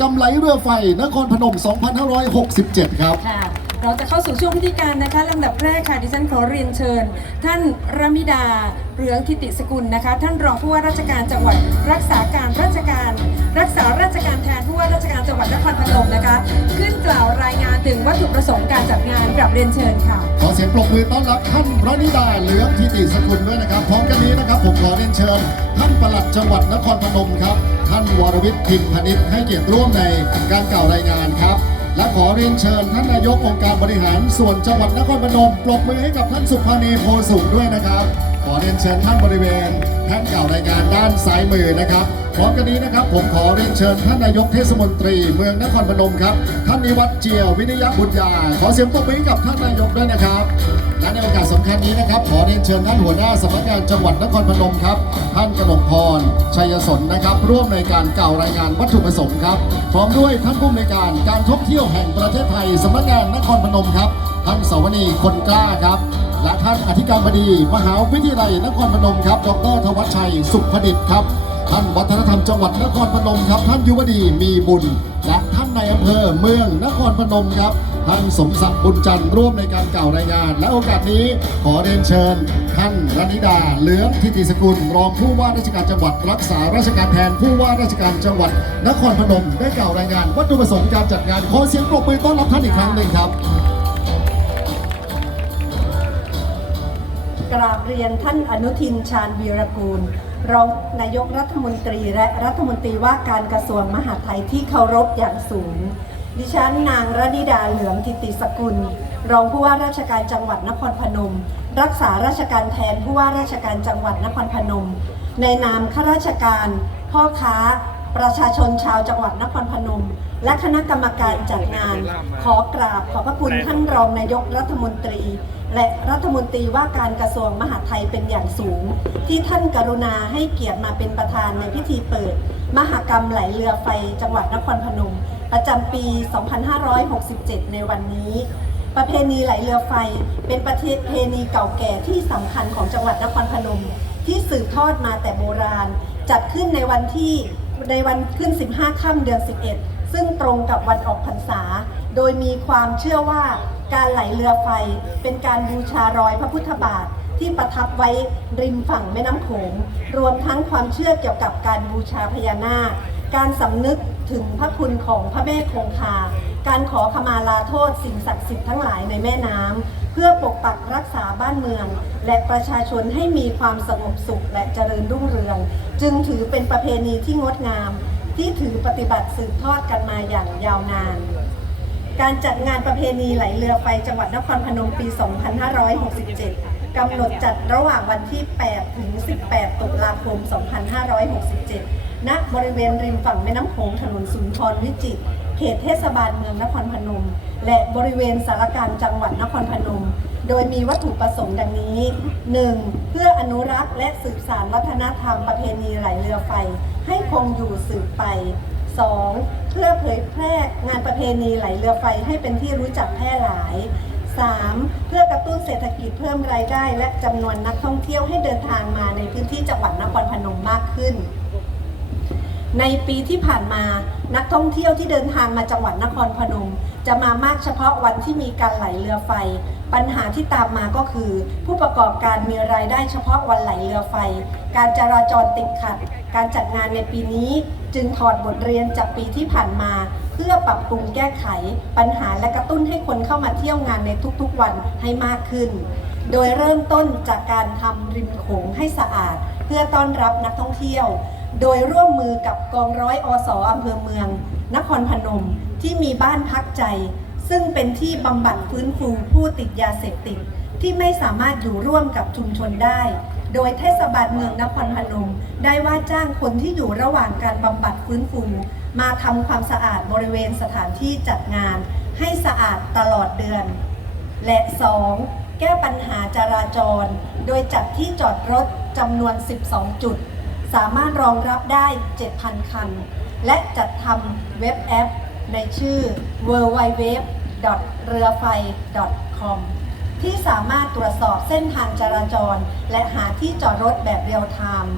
กรรมไหลเรือไฟนครพนม 2567 ครับ ค่ะ เราจะเข้าสู่ช่วงพิธีการนะคะลำดับแรกค่ะดิฉันขอเรียนเชิญ ท่านรมิดาเรืองทิติสกุลนะคะ ท่านรองผู้ว่าราชการจังหวัดรักษาการราชการ รักษาราชการแทนผู้ว่าราชการจังหวัดนครพนมนะคะ ขึ้นกล่าวรายงานถึงวัตถุประสงค์การจัดงานกลับเรียนเชิญค่ะ ขอเสียงปรบมือต้อนรับท่านรนิดาเหลืองทิติสกุลด้วยนะครับพร้อมกันนี้นะครับผมขอเรียนเชิญ ท่านปลัดจังหวัดนครพนมครับ ท่านวรวิทย์พิมพนิษฐ์ให้เกียรติร่วมในการกล่าวรายงานครับ และขอเรียนเชิญท่านนายกองค์การบริหารส่วนจังหวัดนครพนมปรบมือให้กับท่านสุภานีโพสุขด้วยนะครับ อเรียนเชิญท่านบริเวณท่านกล่ารายงานด้านซ้ายมือนะครับ พร้อมกันนี้นะครับ ผมขอเรียนเชิญท่านนายกเทศมนตรี เมืองนครพนมครับ ท่านนิวัฒน์เจียววิทยบุญญาขอเสียงปรบมือให้กับท่านนายกด้วยนะครับและในโอกาสสำคัญนี้นะครับ ขอเรียนเชิญท่านหัวหน้าสำนักงานจังหวัดนครพนมครับ ท่านกนกพร ชัยสนนะครับ ร่วมในการเก่ารายงานวัตถุประสงค์ครับ พร้อมด้วยท่านผู้อำนวยการการท่องเที่ยวแห่งประเทศไทยสำนักงานนครพนมครับ ท่านสวนีคนกล้าครับ ท่านอธิการบดี มหาวิทยาลัยนครพนมครับ ดรธวัชชัย สุขพดิษฐ์ครับ ท่านวัฒนธรรมจังหวัดนครพนมครับ ท่านยุวดีมีบุญ และท่านในอำเภอเมืองนครพนมครับ ท่านสมศักดิ์บุญจันทร์ร่วมในการกล่าวรายงาน และโอกาสนี้ขอเรียนเชิญ ท่านรณิดาเหลืองทิติสกุล รองผู้ว่าราชการจังหวัดรักษาราชการแทนผู้ว่าราชการจังหวัดนครพนม ได้กล่าวรายงานวัตถุประสงค์การจัดงานขอเสียงปรบมือต้อนรับท่านอีกครั้งหนึ่งครับ กราบเรียนท่านอนุทินชาญวีรกูล รองนายกรัฐมนตรีและรัฐมนตรีว่าการกระทรวงมหาดไทยที่เคารพอย่างสูง ดิฉันนางรณิดาเหลืองทิติสกุล รองผู้ว่าราชการจังหวัดนครพนม รักษาราชการแทนผู้ว่าราชการจังหวัดนครพนม ในนามข้าราชการ พ่อค้าประชาชนชาวจังหวัดนครพนม และคณะกรรมการจัดงาน ขอกราบขอบพระคุณท่านรองนายกรัฐมนตรี และรัฐมนตรีว่าการกระทรวงมหาดไทยเป็นอย่างสูง ที่ท่านกรุณาให้เกียรติมาเป็นประธานในพิธีเปิด มหกรรมไหลเรือไฟจังหวัดนครพนม ประจำปี 2567 ในวันนี้ ประเพณีไหลเรือไฟเป็นประเพณีเก่าแก่ที่สำคัญของจังหวัดนครพนม ที่สืบทอดมาแต่โบราณ จัดขึ้นในวันที่ในวันขึ้น 15 ค่ำเดือน 11 ซึ่งตรงกับวันออกพรรษา โดยมีความเชื่อว่า การไหลเรือไฟเป็นการบูชารอยพระพุทธบาทที่ประทับไว้ริมฝั่งแม่น้ำโขง รวมทั้งความเชื่อเกี่ยวกับการบูชาพญานาค การสำนึกถึงพระคุณของพระแม่คงคา การขอขมาลาโทษสิ่งศักดิ์สิทธิ์ทั้งหลายในแม่น้ำเพื่อปกปักรักษาบ้านเมือง และประชาชนให้มีความสงบสุขและเจริญรุ่งเรือง จึงถือเป็นประเพณีที่งดงาม ที่ถือปฏิบัติสืบทอดกันมาอย่างยาวนาน การจัดงานประเพณีไหลเรือไฟจังหวัดนครพนมปี 2567 กำหนดจัดระหว่างวันที่ 8 ถึง 18 ตุลาคม 2567 ณ บริเวณริมฝั่งแม่น้ำโขงถนนสุนทรวิจิตร เขตเทศบาลเมืองนครพนม และบริเวณสารกลางจังหวัดนครพนม โดยมีวัตถุประสงค์ดังนี้ 1. เพื่ออนุรักษ์และสืบสานวัฒนธรรมประเพณีไหลเรือไฟ ให้คงอยู่สืบไป 2. เพื่อเผยแพร่งานประเพณีไหลเรือไฟให้เป็นที่รู้จักแพร่หลาย 3. เพื่อกระตุ้นเศรษฐกิจเพิ่มรายได้ และจำนวนนักท่องเที่ยวให้เดินทางมาในพื้นที่จังหวัดนครพนมมากขึ้น ในปีที่ผ่านมานักท่องเที่ยวที่เดินทางมาจังหวัดนครพนม จะมามากเฉพาะวันที่มีการไหลเรือไฟ ปัญหาที่ตามมาก็คือ ผู้ประกอบการมีรายได้เฉพาะวันไหลเรือไฟ การจราจรติดขัด การจัดงานในปีนี้จึงถอดบทเรียนจากปีที่ผ่านมา เพื่อปรับปรุงแก้ไข ปัญหาและกระตุ้นให้คนเข้ามาเที่ยวงานในทุกๆวันให้มากขึ้น โดยเริ่มต้นจากการทำริมโขงให้สะอาด เพื่อต้อนรับนักท่องเที่ยว โดยร่วมมือกับกองร้อยอสอำเภอเมือง นครพนมที่มีบ้านพักใจ ซึ่งเป็นที่บำบัดฟื้นฟูผู้ติดยาเสพติด ที่ไม่สามารถอยู่ร่วมกับชุมชนได้ โดยเทศบาลเมืองนครพนม ได้ว่าจ้างคนที่อยู่ระหว่างการบำบัดฟื้นฟู มาทำความสะอาดบริเวณสถานที่จัดงาน ให้สะอาดตลอดเดือน และ 2. แก้ปัญหาจราจร โดยจัดที่จอดรถจำนวน 12 จุด สามารถรองรับได้ 7,000 คัน และจัดทำเว็บแอปในชื่อ w w w เรือไฟ .com ที่สามารถตรวจสอบเส้นทางจราจร และหาที่จอดรถแบบเรียลไทม์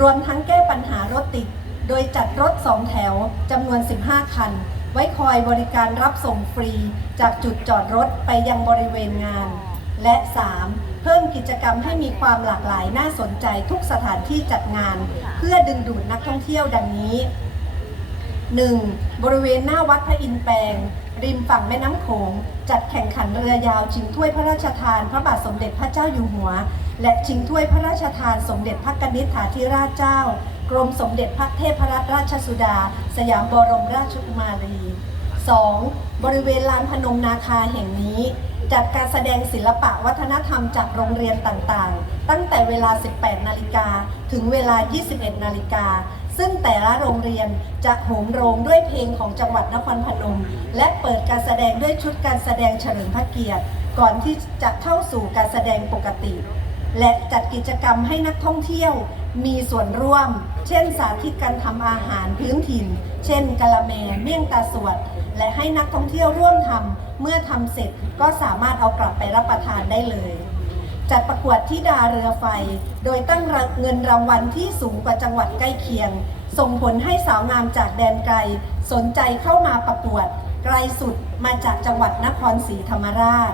รวมทั้งแก้ปัญหารถติด โดยจัดรถสองแถวจำนวน 15 คัน ไว้คอยบริการรับส่งฟรี จากจุดจอดรถไปยังบริเวณงาน และ 3. เพิ่มกิจกรรมให้มีความหลากหลายน่าสนใจทุกสถานที่จัดงาน เพื่อดึงดูดนักท่องเที่ยวดังนี้ 1. บริเวณหน้าวัดพระอินทร์แปลง ริมฝั่งแม่น้ำโขง จัดแข่งขันเรือยาวชิงถ้วยพระราชทาน พระบาทสมเด็จพระเจ้าอยู่หัว และชิงถ้วยพระราชทานสมเด็จพระกนิษฐาธิราชเจ้า กรมสมเด็จพระเทพรัตนราชสุดา สยามบรมราชกุมารี 2. บริเวณลานพนมนาคาแห่งนี้ จัดการแสดงศิลปะวัฒนธรรมจากโรงเรียนต่างๆ ตั้งแต่เวลา 18 นาฬิกาถึงเวลา 21 นาฬิกา ซึ่งแต่ละโรงเรียนจะโหมโรงด้วยเพลงของจังหวัดนครพนม และเปิดการแสดงด้วยชุดการแสดงเฉลิมพระเกียรติ ก่อนที่จะเข้าสู่การแสดงปกติ และจัดกิจกรรมให้นักท่องเที่ยวมีส่วนร่วม เช่นสาธิตการทำอาหารพื้นถิ่น เช่นกะละแมเมี่ยงตาสวด และให้นักท่องเที่ยวร่วมทำเมื่อทำเสร็จก็สามารถเอากลับไปรับประทานได้เลย จัดประกวดที่ดาเรือไฟ โดยตั้งเงินรางวัลที่สูงกว่าจังหวัดใกล้เคียง ส่งผลให้สาวงามจากแดนไกล สนใจเข้ามาประกวด ไกลสุดมาจากจังหวัดนครศรีธรรมราช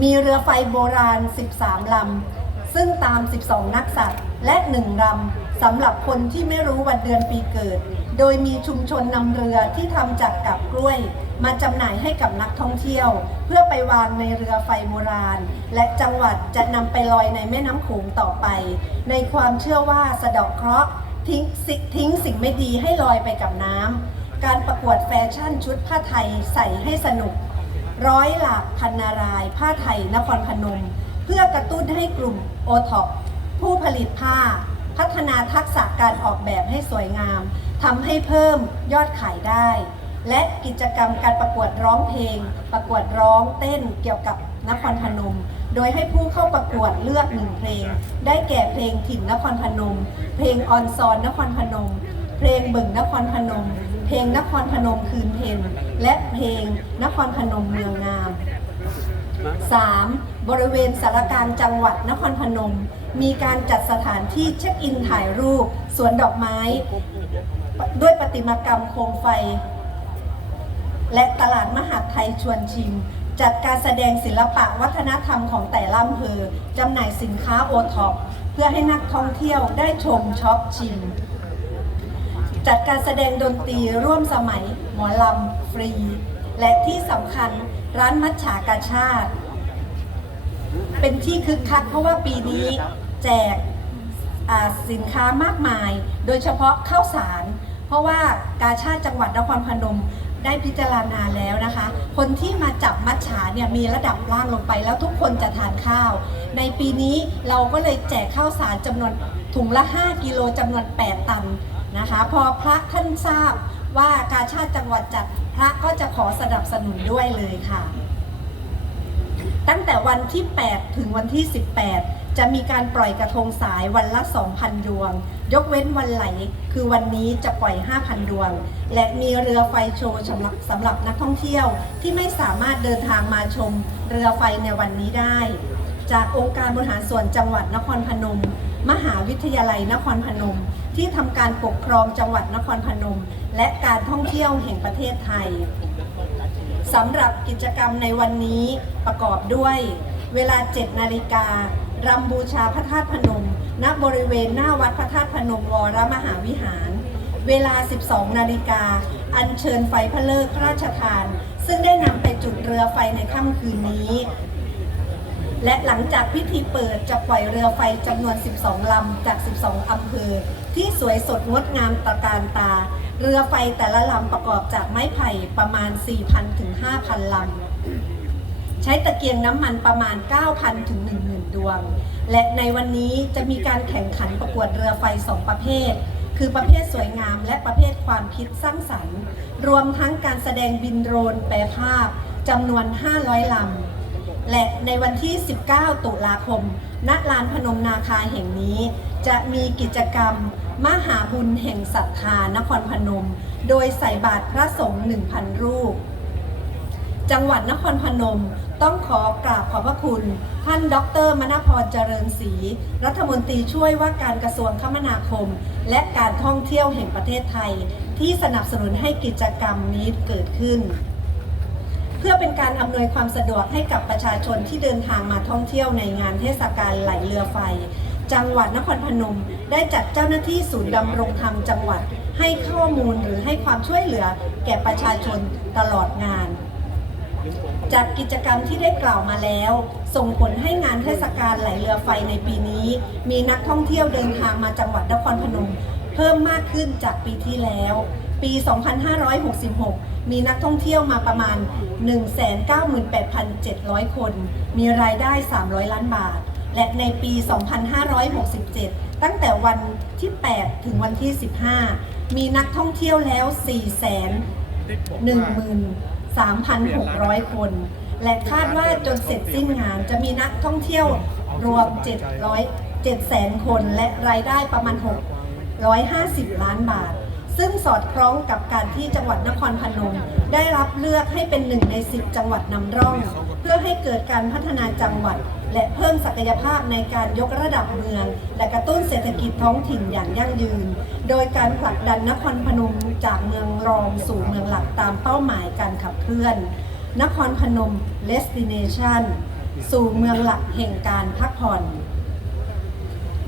มีเรือไฟโบราณ 13 ลำ ซึ่งตาม 12 นักสัตว์และ 1 ลำสำหรับคนที่ไม่รู้วันเดือนปีเกิด โดยมีชุมชนนำเรือที่ทำจากกับกล้วย มาจำหน่ายให้กับนักท่องเที่ยว เพื่อไปวางในเรือไฟโบราณ และจังหวัดจะนำไปลอยในแม่น้ำโขงต่อไป ในความเชื่อว่าสะดอกเคราะห์ทิ้งสิทิ้งสิ่งไม่ดีให้ลอยไปกับน้ำการประกวดแฟชั่นชุดผ้าไทยใส่ให้สนุก ร้อยหลากพันนาราย ผ้าไทยนครพนม เพื่อกระตุ้นให้กลุ่มโอท็อปผู้ผลิตผ้า พัฒนาทักษะการออกแบบให้สวยงามทำให้เพิ่มยอดขายได้ และกิจกรรมการประกวดร้องเพลง ประกวดร้องเต้นเกี่ยวกับนครพนม โดยให้ผู้เข้าประกวดเลือกหนึ่งเพลง ได้แก่เพลงถิ่นนครพนม เพลงออนซอนนครพนม เพลงเบิ่งนครพนม เพลงนครพนมคืนเพนและเพลงนครพนมเมืองงาม 3. บริเวณสารกางจังหวัดนครพนม มีการจัดสถานที่เช็คอินถ่ายรูป สวนดอกไม้ ด้วยประติมากรรมโคมไฟ และตลาดมหาดไทยชวนชิม จัดการแสดงศิลปะวัฒนธรรมของแต่ละอำเภอจำหน่ายสินค้าโอท็อปเพื่อให้นักท่องเที่ยวได้ชมช็อปชิม จัดการแสดงดนตรีร่วมสมัย หมอลำฟรี และที่สำคัญร้านมัชฉากาชาติ เป็นที่คึกคักเพราะว่าปีนี้แจกสินค้ามากมาย โดยเฉพาะข้าวสาร เพราะว่ากาชาติจังหวัดนครพนม ได้พิจารณาแล้วนะคะ คนที่มาจับมัชฉาเนี่ยมีระดับล่างลงไปแล้วทุกคนจะทานข้าว ในปีนี้เราก็เลยแจกข้าวสารจำนวนถุงละ 5 กิโลจำนวน 8 ตันนะคะ พอพระท่านทราบว่าการชาติจังหวัดจัดพระก็จะขอสนับสนุนด้วยเลยค่ะ ตั้งแต่วันที่ 8 ถึงวันที่ 18 จะมีการปล่อยกระทงสายวันละ 2,000 ดวง ยกเว้นวันไหล คือวันนี้จะปล่อย 5,000 ดวง และมีเรือไฟโชว์สำหรับสำหรับนักท่องเที่ยวที่ไม่สามารถเดินทางมาชมเรือไฟในวันนี้ได้ จากองค์การบริหารส่วนจังหวัดนครพนม มหาวิทยาลัยนครพนม ที่ทำการปกครองจังหวัดนครพนม และการท่องเที่ยวแห่งประเทศไทยสำหรับกิจกรรมในวันนี้ประกอบด้วย เวลา 7 นาฬิกา รำบูชาพระธาตุพนม ณบริเวณหน้าวัดพระธาตุพนมวรมหาวิหาร เวลา 12 นาฬิกา อัญเชิญไฟพระเลิกพระราชทาน ซึ่งได้นำไปจุดเรือไฟในค่ำคืนนี้ และหลังจากพิธีเปิดจะปล่อยเรือไฟจำนวน 12 ลำจาก 12 อำเภอ ที่สวยสดงดงามตระการตา เรือไฟแต่ละลำประกอบจากไม้ไผ่ประมาณ 4,000 ถึง 5,000 ลำ ใช้ตะเกียงน้ำมันประมาณ 9,000 ถึง 10,000 ดวง และในวันนี้จะมีการแข่งขันประกวดเรือไฟ 2 ประเภท คือประเภทสวยงามและประเภทความคิดสร้างสรรค์ รวมทั้งการแสดงบินโดรนแปรภาพจำนวน 500 ลำ และในวันที่ 19 ตุลาคม ณ ลานพนมนาคาแห่งนี้ จะมีกิจกรรม มหาบุญแห่งศรัทธานครพนม โดยใส่บาตรพระสงฆ์1,000 รูป จังหวัดนครพนม ต้องขอกราบขอบพระคุณ ท่านดรมณพรเจริญศรีรัฐมนตรีช่วยว่าการกระทรวงคมนาคม และการท่องเที่ยวแห่งประเทศไทย ที่สนับสนุนให้กิจกรรมนี้เกิดขึ้น เพื่อเป็นการอำนวยความสะดวกให้กับประชาชนที่เดินทางมาท่องเที่ยวในงานเทศกาลไหลเรือไฟ จังหวัดนครพนม ได้จัดเจ้าหน้าที่ศูนย์ดำรงธรรมจังหวัดให้ข้อมูลหรือให้ความช่วยเหลือแก่ประชาชนตลอดงาน จากกิจกรรมที่ได้กล่าวมาแล้ว ส่งผลให้งานเทศกาลไหลเรือไฟในปีนี้ มีนักท่องเที่ยวเดินทางมาจังหวัดนครพนม เพิ่มมากขึ้นจากปีที่แล้ว ปี 2566 มีนักท่องเที่ยวมาประมาณ 198,700 คน มีรายได้ 300 ล้านบาท และในปี 2567 ตั้งแต่วันที่ 8 ถึงวันที่ 15 มีนักท่องเที่ยวแล้ว410,000 3,600 คน และคาดว่าจนเสร็จสิ้นงานจะมีนักท่องเที่ยวรวม 700 700,000 คนและรายได้ประมาณ 650 ล้านบาท ซึ่งสอดคล้องกับการที่จังหวัดนครพนม ได้รับเลือกให้เป็นหนึ่งใน 10 จังหวัดนำร่อง เพื่อให้เกิดการพัฒนาจังหวัด และเพิ่มศักยภาพในการยกระดับเมือง และกระตุ้นเศรษฐกิจท้องถิ่นอย่างยั่งยืน โดยการผลักดันนครพนมจากเมืองรองสู่เมืองหลักตามเป้าหมายการขับเคลื่อน นครพนม Destination สู่เมืองหลักแห่งการพักผ่อน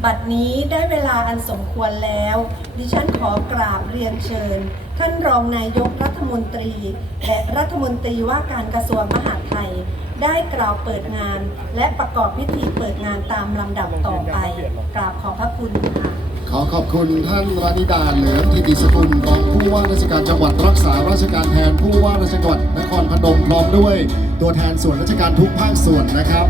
บัดนี้ได้เวลาอันสมควรแล้ว ดิฉันขอกราบเรียนเชิญ ท่านรองนายกรัฐมนตรี และรัฐมนตรีว่าการกระทรวงมหาดไทย ได้กล่าวเปิดงาน และประกอบพิธีเปิดงานตามลำดับต่อไป กราบขอบพระคุณค่ะ ขอขอบคุณท่านรานิดาเหลืองทิติสกุลรองผู้ว่าราชการจังหวัดรักษาราชการแทนผู้ว่าราชการจังหวัดนครพนมพร้อมด้วย ตัวแทนส่วนราชการทุกภาคส่วนนะครับ